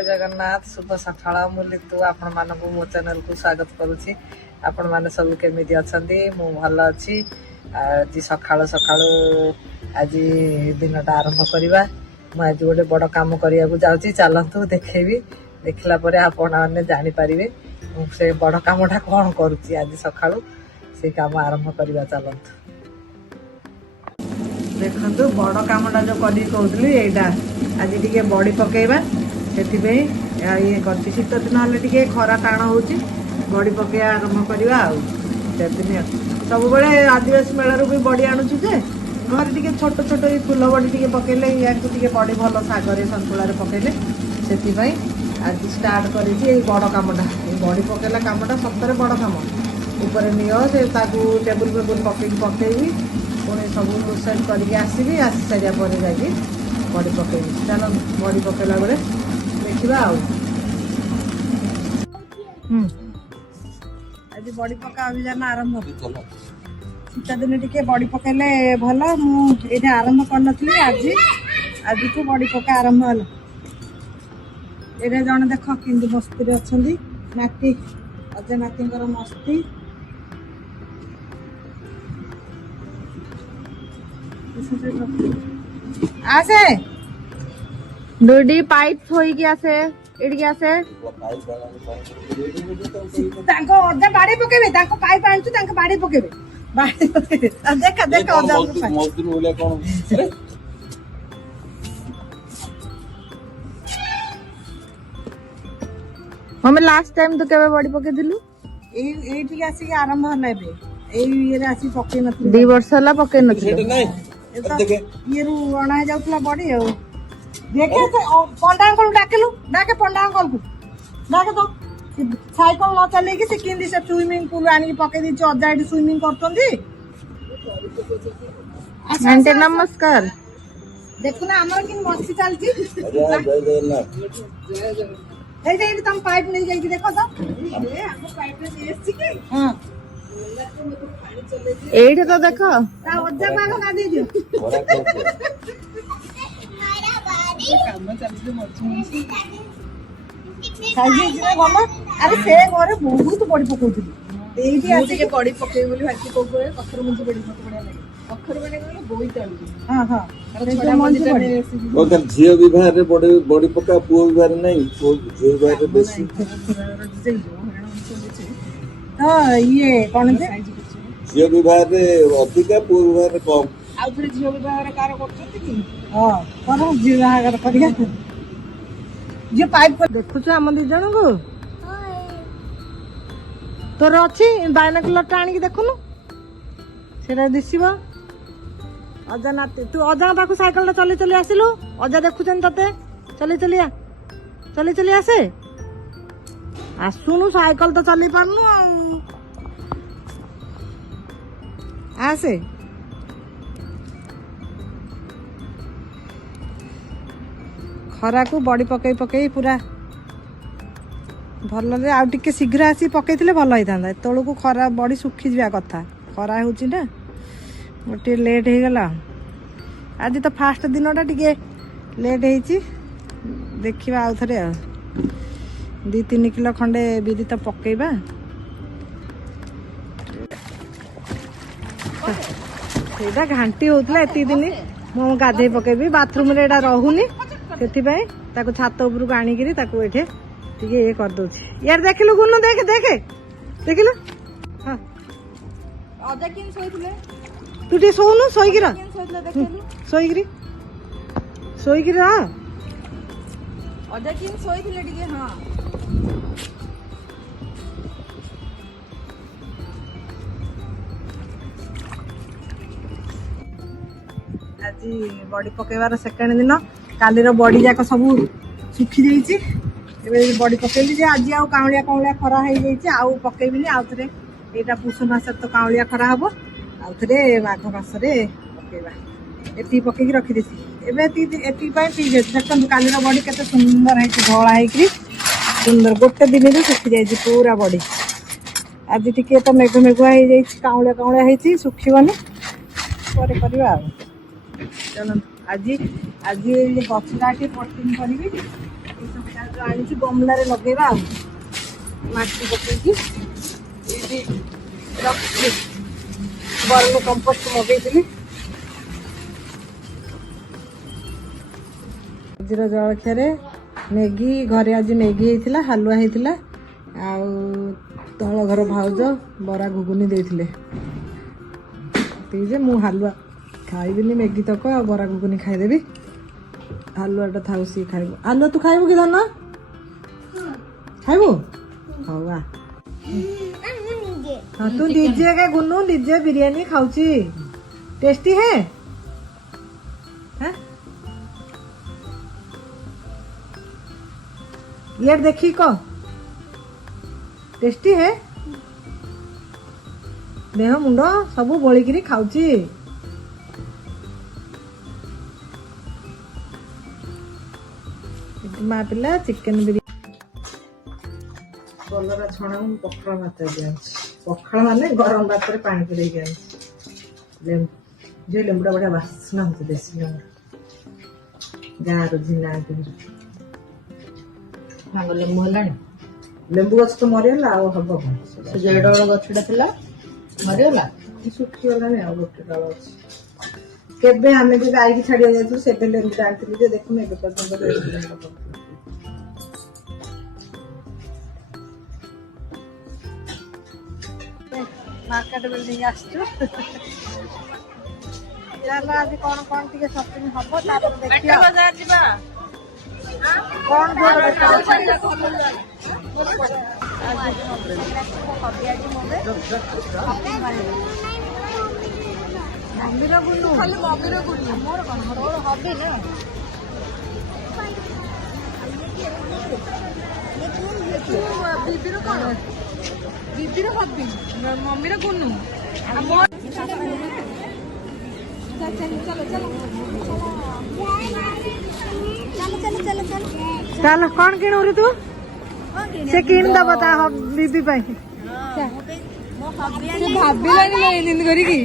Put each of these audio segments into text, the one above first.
जय जगन्नाथ शुभ सकाळ मु लितु आपण मानक मो चैनल को स्वागत करुछि। आपण माने सब केमिति अछंती मु भल अछि। आज सकाळ सकाळ आज दिनटा आरंभ करवा। मु आज गोटे बड़ काम करिया को जाउछि। चलंतु देखेबी देखला परे आपण माने जानि परिबे मु से बड़ कामटा कोन करुछि। आज सकाळ से काम आरंभ करवा चलंतु। देखंतु बड़ कामटा जो करी कहउतली एटा आज टिके बड़ी पकेइबा से ये कर शीत दिन हेल्ले खरा टाण हो बड़ी पकड़ आरंभ करवा। सब बड़े आदिवासी मेलू भी बड़ी आणुचे घर टे छोट छोट फूल बड़ी टे पकेले या बड़ी भल शागर सतुला पकेले से आज स्टार्ट कर बड़ कामटा बड़ी पकेला कामटा सतरे बड़ काम ऊपर नियो से टेबुल फेबुल पकईबी पुणी सब सेट करके आसबि आसी सारा पर जाकि बड़ी पकईबी। चल बड़ी पकेला बेले देखा आज बड़ी पका अभियान आरंभ शीत दिन टे बड़ी पकेले भल मुझे आरंभ कर आज आज तू बड़ी पका आरंभ है। ये जन देख कि मस्ती अच्छा नाती अजय नाती मस्ती आसे डोडी पाइप होई आसे एडी आसे तांको अदे बाड़ी पकेबे तांको पाइप आनछु तांको बाड़ी पकेबे बाड़ी पकेबे देख देख अदे मजदूर होले कोन हमें लास्ट टाइम तो केबे बाड़ी पके दिलु ए ठीक आसी के आरंभ हला बे ए ये आसी पके न 2 वर्ष हला पके न ये रु अणा जाउतला बड़ी हो देखे पंडा अंकल डाके पंडा अंकल को डाके तो साइकिल न चले कि से किंदी से स्विमिंग पूल आनी पके दी अजा एडी स्विमिंग करतंदी। आंटी नमस्कार देखु ना हमर किन मस्ती चलती जय जगन्नाथ ए तुम पाइप नहीं जाई देखो तो ए हम पाइप में एसची के हां एठी तो देखो ता अजा बाग ना दे दियो काम चलते मर्ची खाई जे गम अरे से घरे बहुत बड़ी पकोउथि एठी आसी के बड़ी पकेई बोली भाती कोगो पत्थर मुंजी बड़ी मत बढ़िया लागे पत्थर माने गले बोई तळी हां हां छोटा मुंजी बड़ी ओकर झियो विवाह रे बड़ी बड़ी पका पुओ विवाह नहीं झियो विवाह रे बेसी हां ये कोन जे झियो विवाह रे अधिक पुओ विवाह रे कम आउ थरे झियो विवाह रे कार करछथि कि हां करो झियो विवाह करिया जे पाइप पर देखु छ हम दी जण को तोर अछि बायनकुलर टाणी के देखुनु सेरा दिसिबो अजा नाते तू अजा पाखु साइकिल चली चली आसिलु अजा देखुछन तते चली चली आसे आसुनु साइकिल तो चली पारनु आसे खरा को बड़ी पकई पकई पूरा भल आ शीघ्र आसी पकईले भल होता तौल को खरा बड़ी सुखी जा कथा खरा होची ना गोटे लेट हो गला आज तो फास्ट दिनटा टिके लेट होती देखा आउ थे 2-3 किलो खंडे बिरी तो पकेबा सेटा घांटी होता एति दिन मु गाधे पकेबी बाथरूम रे एटा रहूनी से छात उपरको आनिकी ये ये कर दूची यार देखिलु गुनु देख देख देखिलु हां अजा किन सोइतले तू टे सोनु सोइगिरा सोइगिरा अजा किन सोइतले टिके हां आज बड़ी पकेवार सेकेंड दिन काली बड़ी जाक सब सुखी जाइए बड़ी पकेली जे आज आउ काउलिया काउलिया खरा हो जाइए आउ पकेबिनी आउ थे यहाँ पुष मास तो काउलिया खरा हम आउ थे माघ मासरे पकेबा एति पकईकी रखी एति देखते काली बड़ी केते सुंदर है धला है सुंदर गोटे दिन भी सुखी जाइए पूरा बड़ी आज टिके तो मेघ मेघुआ हो जाइए काउलिया काउलिया होती सुखीबनी करवा चलो आज आज गछटा पटिंग करी आनी गमलार लगेगा माटी पकईकी वर्मी कंपोस्ट मगेली आज जलखिया मैगी घरे आज मैगी होता हालुआ होता तल घर भाउज बरा घुगुनी देते जे मु हालुआ खाइबिनी मैगी तक बरा घुगुनी खाईदेवी हालुआटा था सी खाइब आलुआ तू खाइबू कि धन खाइबू हौ हाँ तू दीजिए क्या गुन्नू दीजिए बिरयानी खाऊची टेस्टी है ये देखी को टेस्टी है देह मुंड सब बोलिकी खाऊची माँ पिला चिकेन बिरयानी कलरा छणा पखाड़ भात दिया पखाड़ माने गरम भात पानी पुरे जो लेंबुटा बढ़िया बास्ना होते देसी लेंबू गाँव झिना लेंबू है लेंबू गछ तो मरीगला हम कौन जेड़ गछटा था मरीगला सुखीगलानी आ गोटे डाल अच्छे केबे आमे जे गाई की छाड़ी जाइतु सेबे लेंबू आनथिली जे देखु ने पर्यंत मार्केट बिल्डिंग आसचु चलो आज कौन कौन टिके शॉपिंग हबो तापर देखिया बाजार जिबा कौन जोड़ देखा मम्मीर गुन्नू खाली मम्मीर गुन्नू मोर कौन मोर हबी ना दीदी कौन दीदी हबी मम्मीर गुन्नू चल कौन किणु रे तू से किन दब ता दीदी भाई भाभी लगे निंद करी की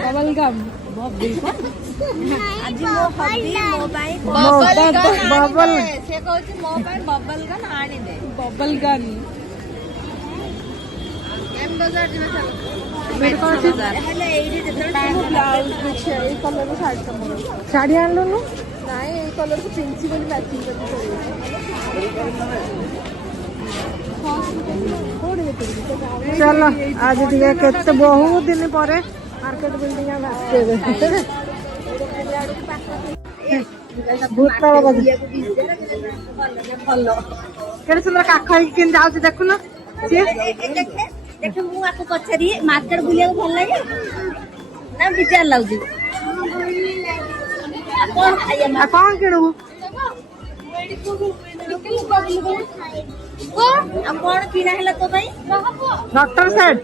बबल गम आज मो हबी मो भाई बबल से कहू मो भाई बबल गन आनी दे बबल गन एम बाजार जिवे चलो मेरे को हेले एडी देखो ब्लाउज देखिए ए कलर रो साड़ी का मोर साड़ी आनलो नु नाही ए कलर को प्रिंसिपल मैचिंग करके चलो आज दिया केते बहुत दिन पर मार्केट बिल्डिंग सुंदर काख जाऊँ देखु ना देख मु आपको पचारि मार्केट बुलिया भल लगे ना विचार लाउजी कौन किणु कौन किना है तो भाई डॉक्टर सेट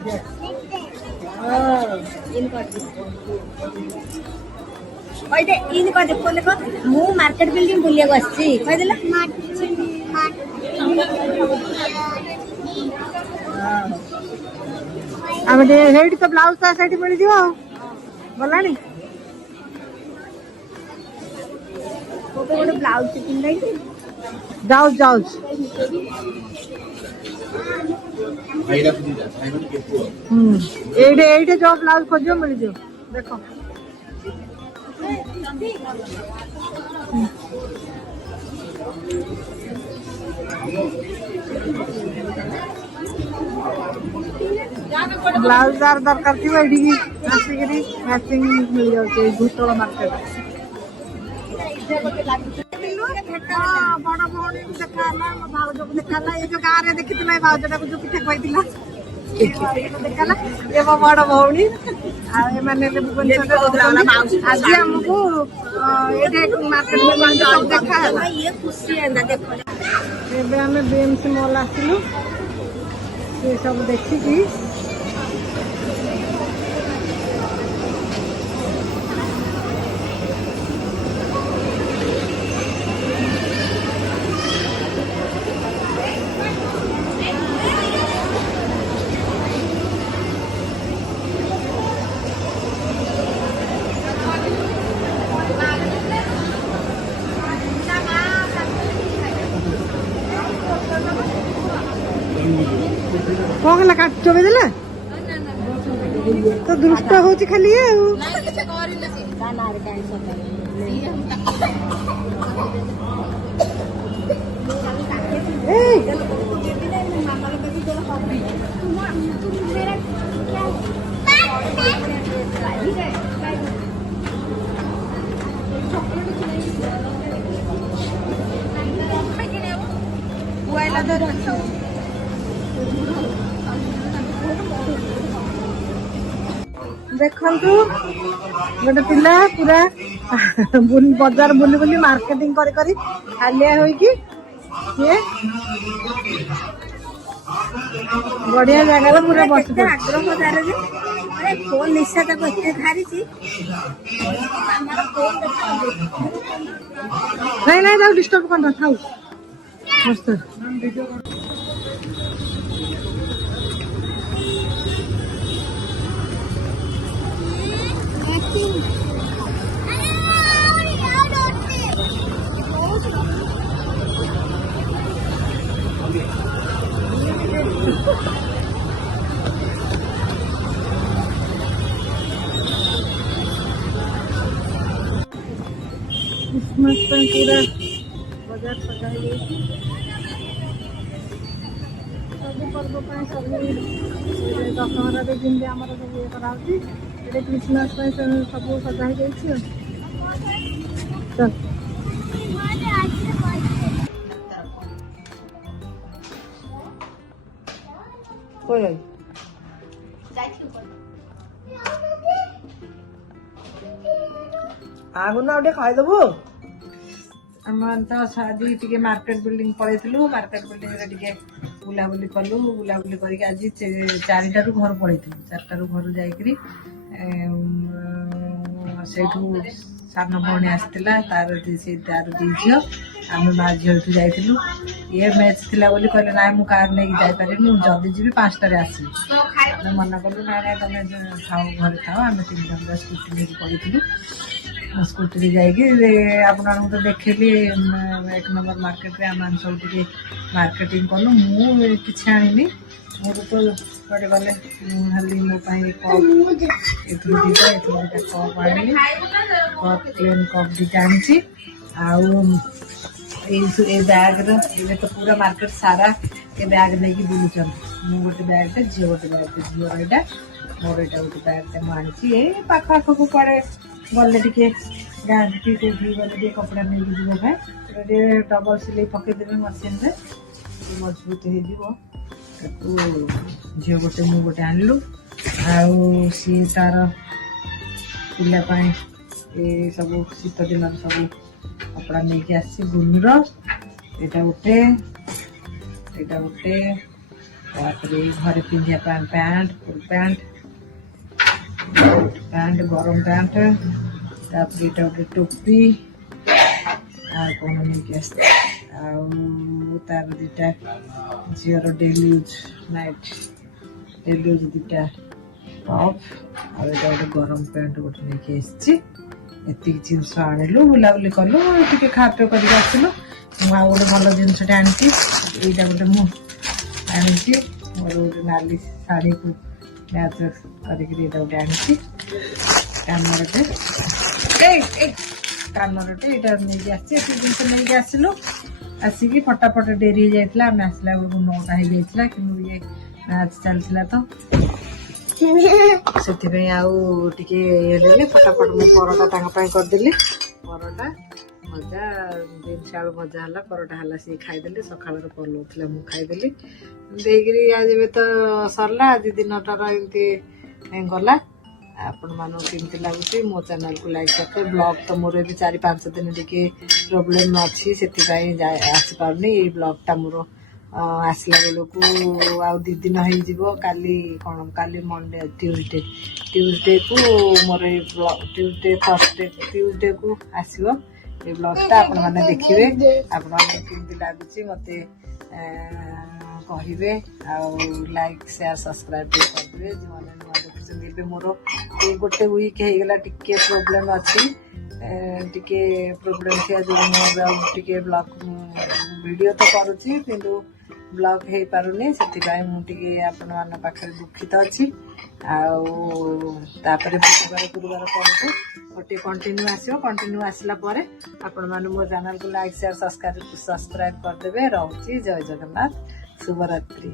इन कर देखो देखो मु मार्केट बिल्डिंग बुलिया आसी कह देला आम हेटी तो ब्लाउज ता साइड मिल जिवो गलानी गोटे ब्लाउज किन दै जाउज जाउज एटे जो ब्लाउज खोजो मिल जो देखो ब्लाउज दार दरकार थी आसिक मैचिंग मिल जाए भूतल मार्केट बड़ भौणी देखा भाउज को देखा ये जो गाँव में देखी भाउजटा को जो पिठा खुआई देखा ये मो बड़ भौणी मैंने आज आमको मार्केट में देखा आम बीएमसी मॉल आसलु ये सब देखिकी कौन कला काट चोबे देला तो दुष्ट होची खाली ଆଉ देखंतु गोटे पिला पूरा बजार बुली बुली मार्केटिंग करी करी हालिया होई कि ये बढ़िया जगह पूरा बस आग्रह तार जे अरे फोन निशा तक एते धारिची नहीं नहीं जाओ डिस्टर्ब करना थाऊ मस्त क्रिसमस पूरा बाजार सजा सब पर्व सब दशहरा जमी आम सब ये कराऊँगी ये क्रिसमस सब सजा चल आगुना गोटे खाईदेबू आम तो शादी टी मार्केट बिल्डिंग पलैलु मार्केट बिल्डिंग टे बुलाबुली कलु बुलाबुली करके आज 4टारू घर पलैलु 4टारू घर जाकरी से सान भौणी आसला तार दी झील आम माँ झील जाइलु ये मैच थिला बोली कहले ना मु कार नहीं जापारे जदि जी 5टारे आसबी मना कलु ना ना तुम थाओ घर थाओ आम 3 जन स्कूटी नहीं पलैलु स्कूटी जाइए आप तो देखली 1 नंबर मार्केट रे आम सब टे मार्केटिंग कलु मुझे आनी मोर तो कड़े गले खाली मो कप दुटा कप आनी कप प्लेन कप दुटा आनी बैग तो पूरा मार्केट सारा ये बैग नहीं बुलूचन मु गोटे बैगटे झील गोटे बैगटे झील यहाँ मोर यहाँ गोटे बैगटे मुझे पाख आख को कड़े गले टे गाँ गले कपड़ा नहीं जाए डबल सिलाई पकईदेवे मशीन रे मजबूत हो झील गोटे मु गोटे आनलु सी तार पिलापाई सब शीत दिन सब कपड़ा नहीं आसी बुनुर यहाँ गोटे घरे पिंधा पैंट फुल पैंट गरम पैंट तापर गोटे टोपी कौन नहीं तार दुटा झीर daily use night daily use दुटा टॉप गोटे गरम पैंट गोटे नहीं एति जिनस आणलु बुलाबुली कलु टे खा पे कर आसलु गोटे भल जिनस आनी यहाँ गोटे मुझे मोर गोटे नाली शाढ़ी को मैच करके गोटे आनी कानरटे कानरटे यहाँ नहीं आसी जिनस नहीं आसलु आसिकी फटाफट डेरी हो जाता आम आसला बेलू 9टा हो जाता कि ये मैच चलता तो से फटाफट मुझे परोटा करदेली परोटा भजा बीन्स आलू भजा है परोटा है सी खाईदे सकाल पलौला मुझे खाईदेली देकरी आज तो सरला आज दिनटार एमती गला आपण मानू केमती लगुच मो चैनल को लाइक करते ब्लॉग तो मोर भी 4-5 दिन टी प्रोब्लेम अच्छी से आसपारनी ये ब्लॉगटा मोर आसला बेलू आ 2 दिन हो कौन काली मंडे ट्यूजडे को मोर ट्यूजडे थर्सडे ट्यूजडे को आसो ये ब्लॉगटा आपण मैंने देखिए आपमती लगुच मत कहे लाइक शेयर सब्सक्राइब करेंगे जो मैंने नुआ देखते मोर ये गोटे वीक हो गला टिके प्रोब्लेम अच्छी टिके प्रोब्लेम थी जो टे ब्लॉग वीडियो तो करुच्ची किंतु ବ୍ଲଗ୍ ହେଇପାରୁନି, ସେଥିପାଇଁ ମୁଁ ଟିକେ ଆପଣମାନଙ୍କ ପାଖରେ ଦୁଃଖିତ ଅଛି। ଆଉ ତାପରେ ଗୁରୁବାର ପରଠୁ ଗୋଟିଏ କଣ୍ଟିନ୍ୟୁ ଆସିବ। କଣ୍ଟିନ୍ୟୁ ଆସିଲା ପରେ ଆପଣମାନେ ମୋ ଚ୍ୟାନେଲକୁ ଲାଇକ୍ ସେୟାର ସବସ୍କ୍ରାଇବ କରିଦେବେ। ରହୁଛି, ଜୟ ଜଗନ୍ନାଥ, ଶୁଭରାତ୍ରି।